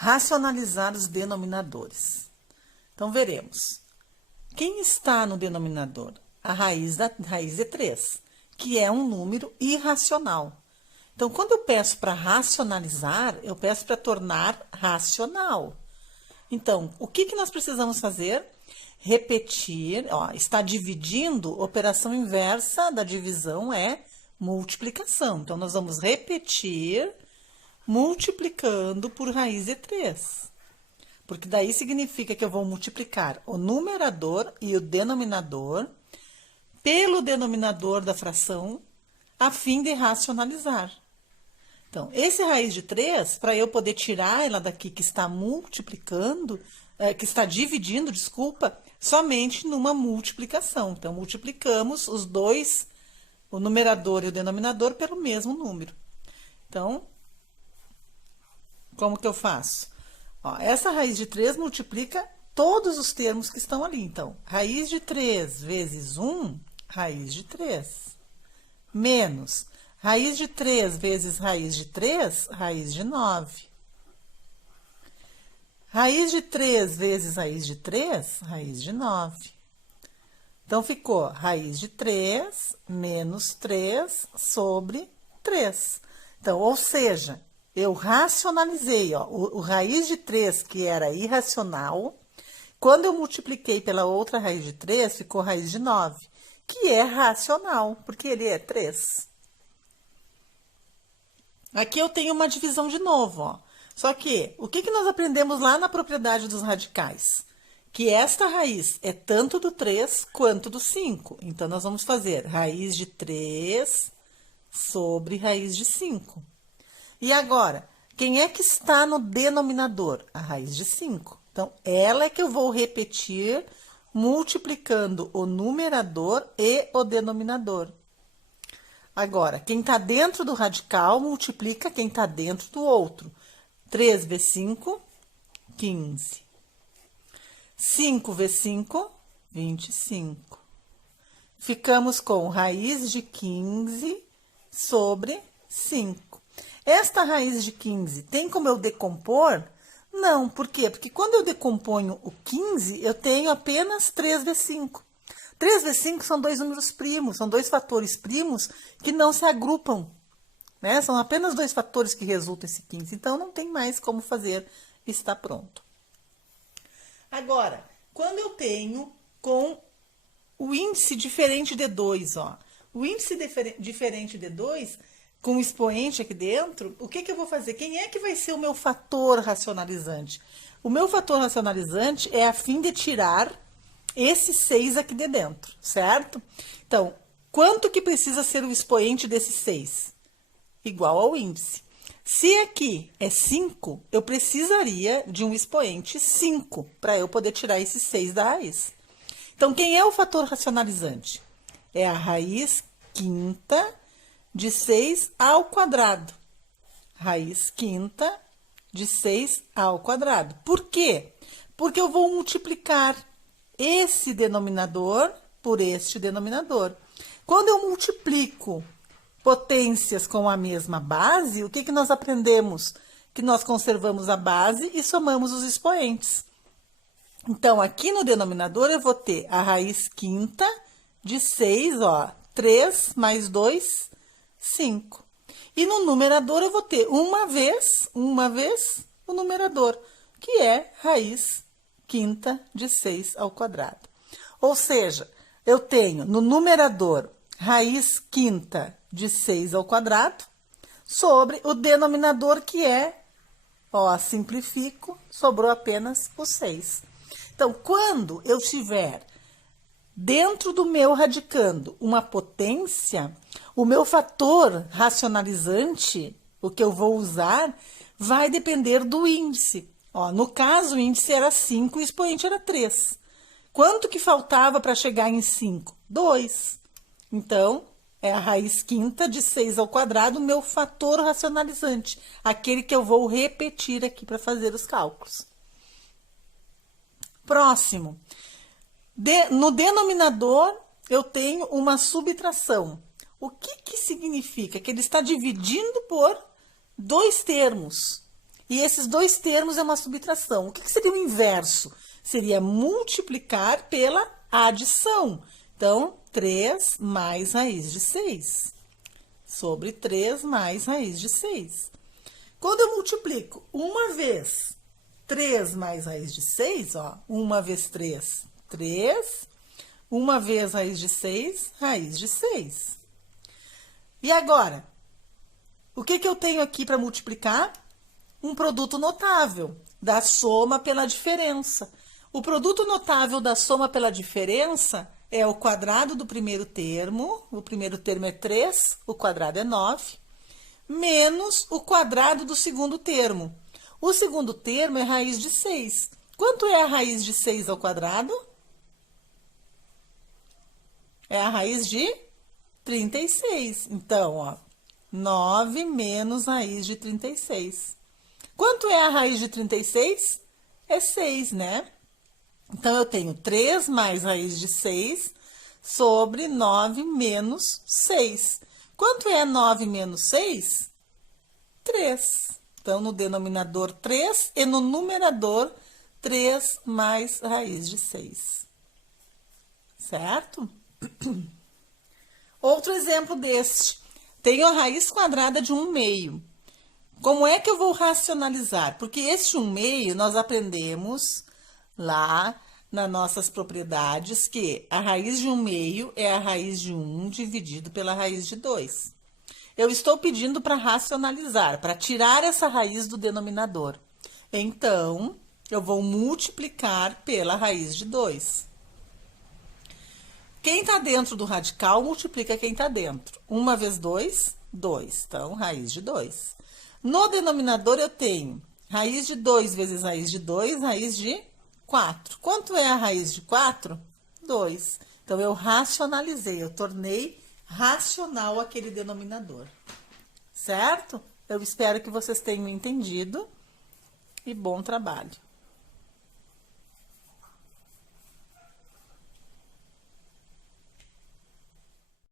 racionalizar os denominadores. Então, veremos. Quem está no denominador? A raiz de 3, que é um número irracional. Então, quando eu peço para racionalizar, eu peço para tornar racional. Então, o que nós precisamos fazer? Repetir, ó, está dividindo, operação inversa da divisão é multiplicação. Então, nós vamos repetir multiplicando por raiz de 3. Porque daí significa que eu vou multiplicar o numerador e o denominador pelo denominador da fração, a fim de racionalizar. Então, esse raiz de 3, para eu poder tirar ela daqui que está multiplicando, que está dividindo, desculpa, somente numa multiplicação. Então, multiplicamos os dois, o numerador e o denominador, pelo mesmo número. Então, como que eu faço? Ó, essa raiz de 3 multiplica todos os termos que estão ali. Então, raiz de 3 vezes 1, raiz de 3. Menos raiz de 3 vezes raiz de 3, raiz de 9. Raiz de 3 vezes raiz de 3, raiz de 9. Então, ficou raiz de 3 menos 3 sobre 3. Então, ou seja, eu racionalizei, ó, o raiz de 3, que era irracional, quando eu multipliquei pela outra raiz de 3, ficou raiz de 9, que é racional, porque ele é 3. Aqui eu tenho uma divisão de novo, ó. Só que, o que nós aprendemos lá na propriedade dos radicais? Que esta raiz é tanto do 3 quanto do 5. Então, nós vamos fazer raiz de 3 sobre raiz de 5. E agora, quem é que está no denominador? A raiz de 5. Então, ela é que eu vou repetir multiplicando o numerador e o denominador. Agora, quem está dentro do radical multiplica quem está dentro do outro. 3 vezes 5, 15. 5 vezes 5, 25. Ficamos com raiz de 15 sobre 5. Esta raiz de 15 tem como eu decompor? Não, por quê? Porque quando eu decomponho o 15, eu tenho apenas 3 vezes 5. 3 vezes 5 são dois números primos, são dois fatores primos que não se agrupam, né? São apenas dois fatores que resultam esse 15, então não tem mais como fazer, está pronto. Agora, quando eu tenho com o índice diferente de 2, ó, o índice diferente de 2, com o expoente aqui dentro, o que eu vou fazer? Quem é que vai ser o meu fator racionalizante? O meu fator racionalizante é a fim de tirar esse 6 aqui de dentro, certo? Então, quanto que precisa ser o expoente desse 6? Igual ao índice. Se aqui é 5, eu precisaria de um expoente 5 para eu poder tirar esse 6 da raiz. Então, quem é o fator racionalizante? É a raiz quinta de 6 ao quadrado. Raiz quinta de 6 ao quadrado. Por quê? Porque eu vou multiplicar esse denominador por este denominador. Quando eu multiplico potências com a mesma base, o que nós aprendemos? Que nós conservamos a base e somamos os expoentes. Então, aqui no denominador, eu vou ter a raiz quinta de 6, ó, 3 mais 2, 5. E no numerador, eu vou ter uma vez o numerador, que é raiz quinta de 6 ao quadrado. Ou seja, eu tenho no numerador raiz quinta de 6 ao quadrado sobre o denominador que é, ó, simplifico, sobrou apenas o 6. Então, quando eu tiver dentro do meu radicando uma potência, o meu fator racionalizante, o que eu vou usar, vai depender do índice. Ó, no caso, o índice era 5 e o expoente era 3. Quanto que faltava para chegar em 5? 2. Então, é a raiz quinta de 6 ao quadrado, o meu fator racionalizante, aquele que eu vou repetir aqui para fazer os cálculos. Próximo. No denominador, eu tenho uma subtração. O que significa? Que ele está dividindo por dois termos. E esses dois termos é uma subtração. O que seria o inverso? Seria multiplicar pela adição. Então, 3 mais raiz de 6. Sobre 3 mais raiz de 6. Quando eu multiplico uma vez 3 mais raiz de 6, ó, 1 vezes 3, 3. 1 vez raiz de 6, raiz de 6. E agora, o que eu tenho aqui para multiplicar? Um produto notável da soma pela diferença. O produto notável da soma pela diferença é o quadrado do primeiro termo. O primeiro termo é 3, o quadrado é 9, menos o quadrado do segundo termo. O segundo termo é raiz de 6. Quanto é a raiz de 6 ao quadrado? É a raiz de 36. Então, ó, 9 menos raiz de 36. Quanto é a raiz de 36? É 6, né? Então, eu tenho 3 mais raiz de 6 sobre 9 menos 6. Quanto é 9 menos 6? 3. Então, no denominador 3 e no numerador 3 mais raiz de 6. Certo? Outro exemplo deste. Tenho a raiz quadrada de 1/2. Como é que eu vou racionalizar? Porque este 1/2 nós aprendemos lá nas nossas propriedades que a raiz de 1/2 é a raiz de 1 dividido pela raiz de 2. Eu estou pedindo para racionalizar, para tirar essa raiz do denominador. Então, eu vou multiplicar pela raiz de 2. Quem está dentro do radical multiplica quem está dentro. 1 vezes 2, 2. Então, raiz de 2. No denominador, eu tenho raiz de 2 vezes raiz de 2, raiz de 4. Quanto é a raiz de 4? 2. Então, eu racionalizei, eu tornei racional aquele denominador. Certo? Eu espero que vocês tenham entendido e bom trabalho.